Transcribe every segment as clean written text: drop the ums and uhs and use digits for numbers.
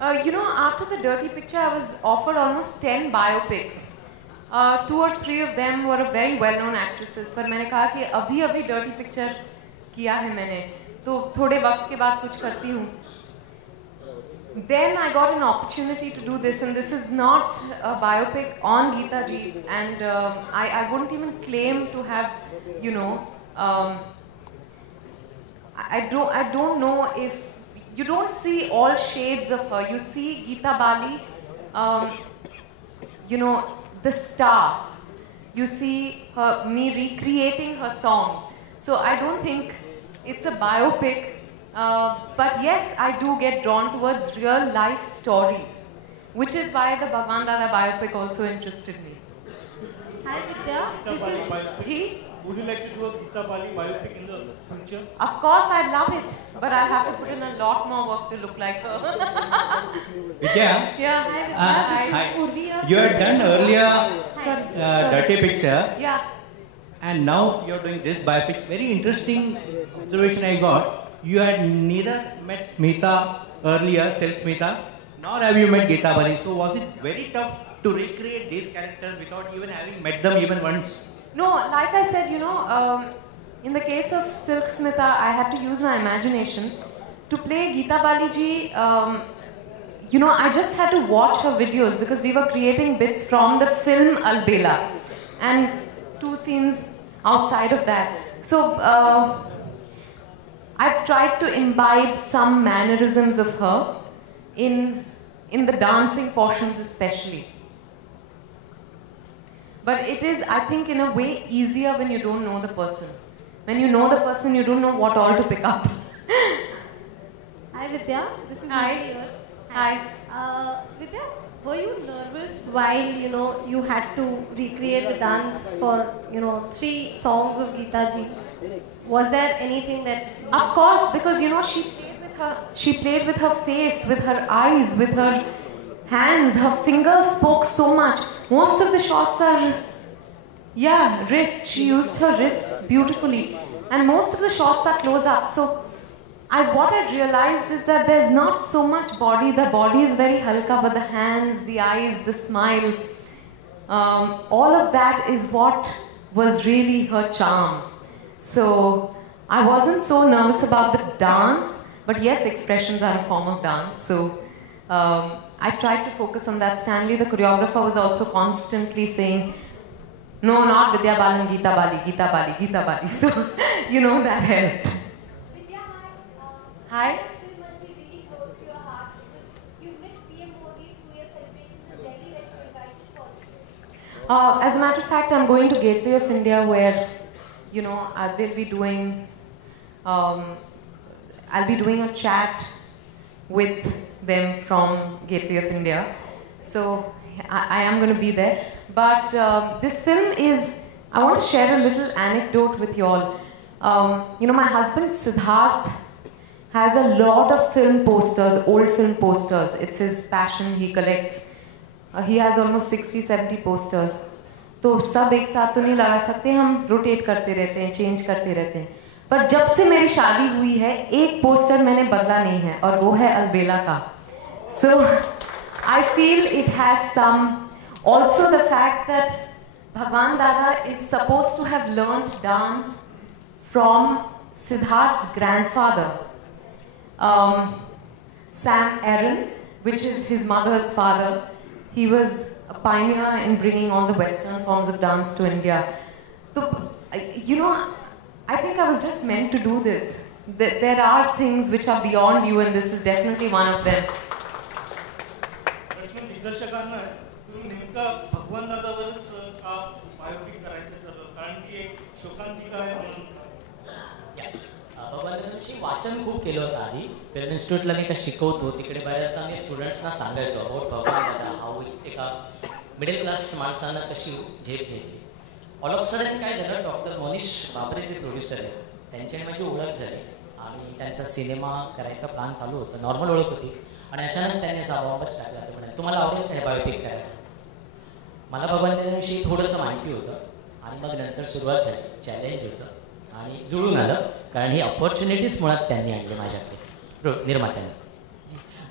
After the Dirty Picture, I was offered almost 10 biopics. 2 or 3 of them were very well-known actresses. पर मैंने कहा कि अभी Dirty Picture किया है मैंने, तो थोड़े वक्त के बाद कुछ करती हूँ. Then I got an opportunity to do this, and this is not a biopic on Geeta ji, and I wouldn't even claim to have, I don't know if you don't see all shades of her. You see Geeta Bali, the star. You see me recreating her songs. So I don't think it's a biopic. But yes, I do get drawn towards real life stories, which is why the Bhagwan Dada biopic also interested me. Hi Vidya, this is Ji? Would you like to do a Geeta Bali biopic in the future? Of course, I'd love it, but I'll have to put in a lot more work to look like her. Vidya? Yeah. Hi. You had done earlier Dirty Picture. Yeah. And now you're doing this biopic. Very interesting observation I got. You had neither met Smita earlier, Smita, nor have you met Geeta Bali. So was it very tough to recreate these characters without even having met them even once? No, like I said, in the case of Silk Smita, I had to use my imagination. To play Geeta Bali ji, I just had to watch her videos because we were creating bits from the film Albela and 2 scenes outside of that. So I've tried to imbibe some mannerisms of her in the dancing portions especially. But it is, I think, in a way easier when you don't know the person. When you know the person, you don't know what all to pick up. Hi Vidya, this is Hi. Vidya here. Hi. Vidya, were you nervous while you had to recreate the dance for 3 songs of Geeta ji? Was there anything that? Of course, because she played with her face, with her eyes, with her hands. Her fingers spoke so much. Most of the shots are, wrist. She used her wrists beautifully, and most of the shots are close up. So, what I realized is that there's not so much body. The body is very halka, but the hands, the eyes, the smile, all of that is what was really her charm. So I wasn't so nervous about the dance, but yes, expressions are a form of dance. So I tried to focus on that. Stanley, the choreographer, was also constantly saying, no, not Vidya Balan, Geeta Bali, Geeta Bali, Geeta Bali. So, that helped. Vidya, Hi. this film must be really close to your heart because you missed PM Modi's 2-year celebrations in Delhi that you invited for. As a matter of fact, I'm going to Gateway of India where they'll be doing, I'll be doing a chat with them from Gateway of India. So I am going to be there. But this film is, I want to share a little anecdote with you all. My husband Siddharth has a lot of film posters, old film posters. It's his passion, he collects. He has almost 60-70 posters. तो सब एक साथ तो नहीं लगा सकते, हम rotate करते रहते हैं, चेंज करते रहते हैं. पर जब से मेरी शादी हुई है, एक पोस्टर मैंने बदला नहीं है, और वो है अलबेला का. So I feel it has some. Also the fact that Bhagwan Dada is supposed to have learnt dance from Siddharth's grandfather, Sam Aaron, which is his mother's father. He was a pioneer in bringing all the Western forms of dance to India. So, I think I was just meant to do this. There are things which are beyond you, and this is definitely one of them. दिग्दर्शकांना तुम्ही नेमका भगवान दादावरच हा biopic करायचं ठरलं कारण की एक शोकांतिका आहे म्हणून. भगवान दादांची वाचन खूप केलं होतं आधी. फिल्म इन्स्टिट्यूटला मी शिकवतो, तिकडे बऱ्याचदा मी स्टुडंट्सना सांगायचो अबाउट भगवान दादा, हाऊ एका मिडल क्लास माणसानं कशी झेप घेतली. ऑल ऑफ सडन काय झालं, डॉक्टर मोनिश बाबरे जे प्रोड्युसर आहेत त्यांच्याने माझी ओळख झाली आणि त्यांचा सिनेमा करायचा प्लॅन चालू होता. नॉर्मल ओळख होती आणि अचानक त्यांनी वापस टाकला. ते म्हणाले तुम्हाला आवडेल काय बायोपिक करायला. मला भगवान दादांविषयी थोडंसं माहिती होतं आणि मग नंतर सुरुवात झाली. चॅलेंज होतं आणि जुळून आलं कारण ही अपॉर्च्युनिटीज मुळात त्यांनी आणली माझ्याकडे निर्मात्यांनी.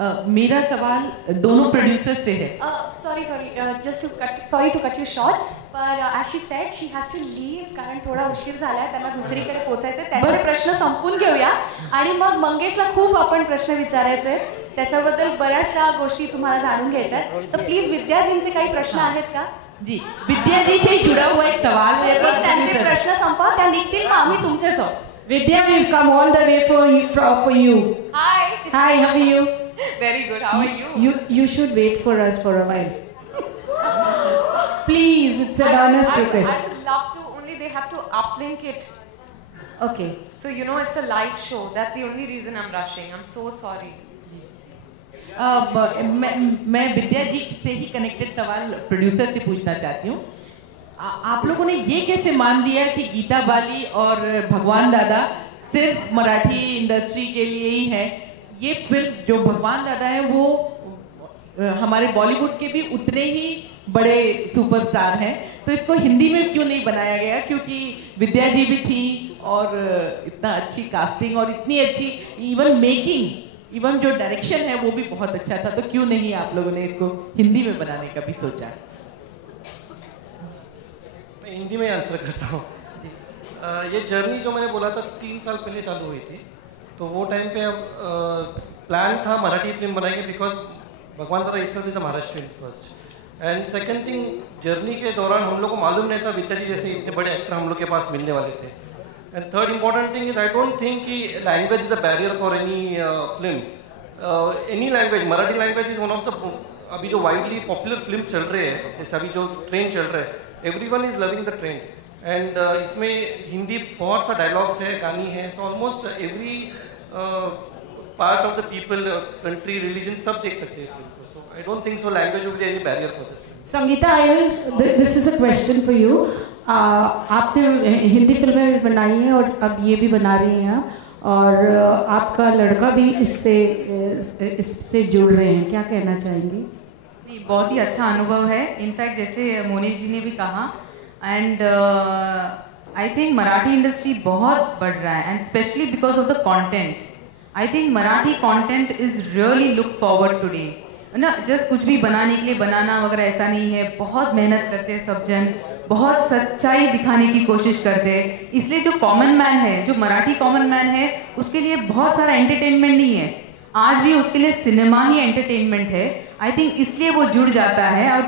मेरा सवाल दोनों प्रोड्यूसर से है. Sorry, sorry to cut you short. But as she said, she has to leave कारण थोडा उशीर झालाय, त्यांना दुसरीकडे पोहोचायचंय. त्यांचे प्रश्न संपून घेऊया आणि मग मंगेशला खूप आपण प्रश्न विचारायचे. त्याच्याबद्दल बऱ्याचशा गोष्टी तुम्हाला जाणून घ्यायच्या आहेत. तर प्लीज विद्याजींचे काही प्रश्न आहेत का? जी, विद्या जी से जुड़ा हुआ एक सवाल है. प्लीज त्यांचे प्रश्न संपवा, त्या निघतील मग आम्ही तुमचेच आहोत. Vidya, we've come all the way for you. Hi. Hi, how are you? Very good. How are you? You should wait for us for a while. Please, it's an honest request. I would love to, only they have to uplink it. Okay. So you know it's a live show. That's the only reason I'm rushing. I'm so sorry. मैं विद्या जी से ही connected सवाल producer से पूछना चाहती हूँ. आप लोगों ने ये कैसे मान लिया कि गीता बाली और भगवान दादा सिर्फ मराठी इंडस्ट्री के लिए ही है? ये फिल्म जो भगवान दादा है वो हमारे बॉलीवुड के भी उतने ही बड़े सुपरस्टार हैं, तो इसको हिंदी में क्यों नहीं बनाया गया? क्योंकि विद्या जी भी थी और इतना अच्छी कास्टिंग और इतनी अच्छी इवन मेकिंग, इवन जो डायरेक्शन है वो भी बहुत अच्छा था, तो क्यों नहीं आप लोगों ने इसको हिंदी में बनाने का भी सोचा? मैं हिंदी में आंसर करता हूँ. ये जर्नी जो मैंने बोला था 3 साल पहले चालू हुई थी, तो वो टाइम पे प्लान था मराठी फिल्म बनाएंगे बिकॉज भगवान दादा itself is a Maharashtrian first. And second thing, journey के दौरान हम लोग को मालूम नहीं था विद्या जी जैसे इतने बड़े एक्टर हम लोग के पास मिलने वाले थे. And third important thing is I don't think कि language is a barrier for any film. Any language, Marathi language is one of the अभी जो वाइडली पॉपुलर फिल्म चल रहे हैं, जैसे अभी जो ट्रेन चल रहा है, everyone is loving the train. And इसमें हिंदी बहुत सा डायलॉग्स है, कहानी है, so almost every part of the people, country, religion सब देख सकते हैं फिल्म को. So I don't think so language would be any barrier for this. Sangeeta, this is a question for you. आपने हिंदी फिल्में भी बनाई हैं और अब ये भी बना रही हैं, और आपका लड़का भी इससे जुड़ रहे हैं, क्या कहना चाहेंगी? बहुत ही अच्छा अनुभव है. इनफैक्ट जैसे मोनीश जी ने भी कहा, and I think Marathi industry बहुत बढ़ रहा है, and specially because of the content. I think Marathi content is really look forward today ना. जस्ट कुछ भी बनाने के लिए बनाना वगैरह ऐसा नहीं है. बहुत मेहनत करते हैं सब जन, बहुत सच्चाई दिखाने की कोशिश करते हैं. इसलिए जो कॉमन मैन है, जो मराठी कॉमन मैन है, उसके लिए बहुत सारा एंटरटेनमेंट नहीं है. आज भी उसके लिए सिनेमा ही एंटरटेनमेंट है. आई थिंक इसलिए वो जुड़ जाता है. और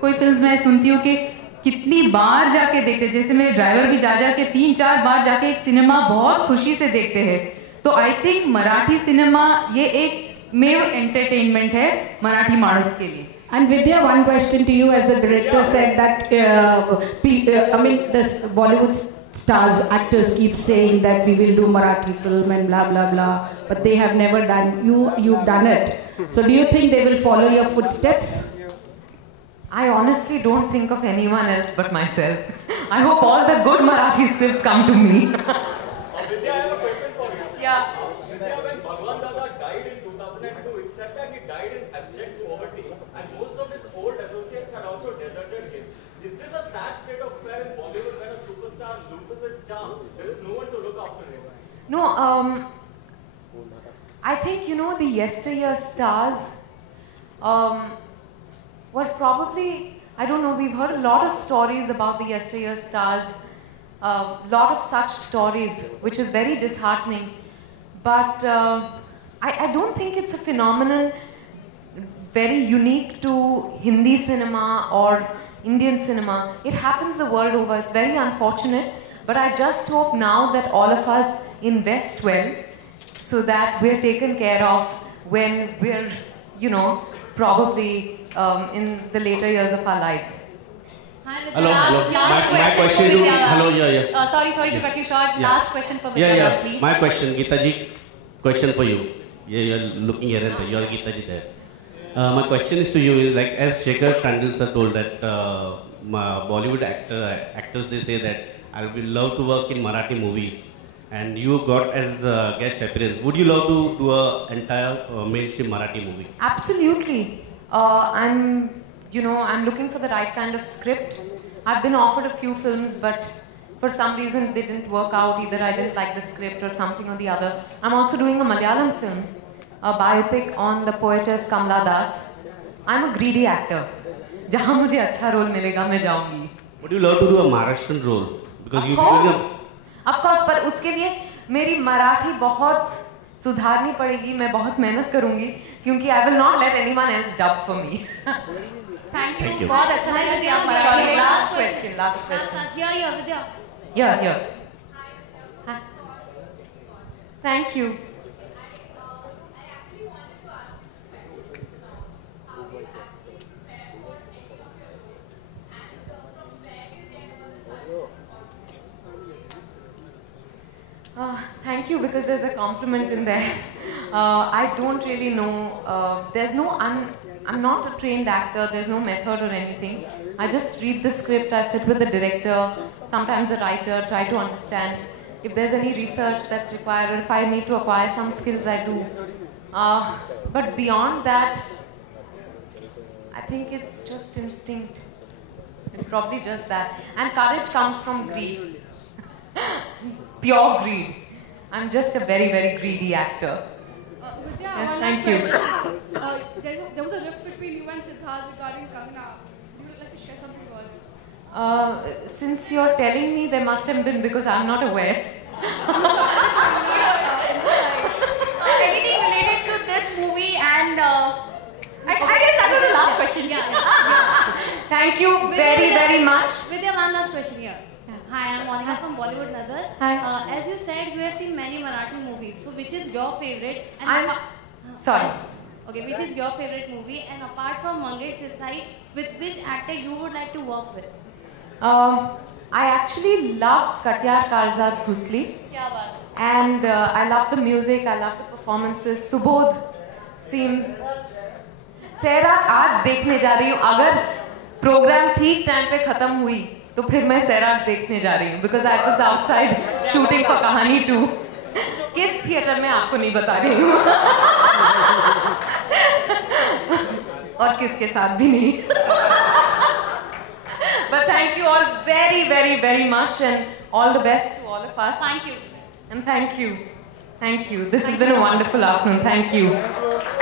कोई फिल्म मैं सुनती हूँ कि कितनी बार जाके देखते, जैसे मेरे ड्राइवर भी जा के 3-4 बार जाके एक सिनेमा बहुत खुशी से देखते हैं. तो आई थिंक मराठी सिनेमा ये एक मेव एंटरटेनमेंट है मराठी माणूस के लिए. And Vidya, one question to you, as the director said that this Bollywood stars, actors keep saying that we will do Marathi film and blah blah blah, but they have never done. You've done it. So do you think they will follow your footsteps? I honestly don't think of anyone else but myself. I hope all the good Marathi scripts come to me. Vidya, I have a question for you. Yeah. Vidya, when Bhagwan Dada died in 2002, it's said that he died in abject poverty, and most of his old associates had also deserted him. Is this a sad state of affair in Bollywood when a superstar loses his charm? There is no one to look after him. No, I think, the yesteryear stars were probably, I don't know, we've heard a lot of stories about the yesteryear stars, a lot of such stories, which is very disheartening. But I don't think it's a phenomenon very unique to Hindi cinema or Indian cinema. It happens the world over. It's very unfortunate. But I just hope now that all of us invest well so that we're taken care of when we're, probably in the later years of our lives. Hello. My question to hello. Sorry to cut you short. Yeah. Last question for Vidya, please. My question, Geeta ji, question for you. You're looking here and you're Geeta ji there. My question is to you is like, as Shekhar Kandil sir told that Bollywood actors, they say that I would love to work in Marathi movies, and you got as guest appearance. Would you love to do an entire mainstream Marathi movie? Absolutely. I'm looking for the right kind of script. I've been offered a few films, but for some reason they didn't work out. Either I didn't like the script or something or the other. I'm also doing a Malayalam film, a biopic on the poetess Kamala Das. I'm a greedy actor. जहाँ मुझे अच्छा role मिलेगा मैं जाऊँगी. Would you love to do a Maharashtrian role? Because you Of course, पर उसके लिए मेरी मराठी बहुत सुधारनी पड़ेगी. मैं बहुत मेहनत करूँगी क्योंकि I will not let anyone else dub for me. Thank you. बहुत अच्छा लगा कि आप Marathi. Last question. Here, Vidya. Here. Hi. Thank you. Thank you, because there's a compliment in there. I don't really know. I'm not a trained actor. There's no method or anything. I just read the script. I sit with the director, sometimes the writer, try to understand if there's any research that's required, or if I need to acquire some skills, I do. But beyond that, I think it's just instinct. It's probably just that. And courage comes from greed. Pure greed. I'm just a very, very greedy actor. Vidya, Yeah, one thank last you. question. There was a rift between you and Siddharth regarding Kangna. Would you like to share something about it? Since you're telling me, there must have been, because I'm not aware. Anything related to this movie and I guess that was the last question. Thank you very, very much. Vidya, one last question here. Hi, I'm Monica from Bollywood Nazar. Hi. As you said, you have seen many Marathi movies. So, which is your favorite? Sorry. Okay, which is your favorite movie? And apart from Mangesh Desai, with which actor you would like to work with? I actually love Katyar Kalzad Ghusli. क्या बात. And I love the music, I love the performances. Subodh seems... Sairat आज देखने जा रही हूँ. अगर programme ठीक time पे खत्म हुई तो फिर मैं सैराट देखने जा रही हूँ. Because I was outside shooting for Kahani 2. किस थिएटर में आपको नहीं बता रही हूँ. और किसके साथ भी नहीं. But thank you all very, very, very much, and all the best to all of us. Thank you. And thank you. Thank you. This has been a wonderful afternoon. Thank you.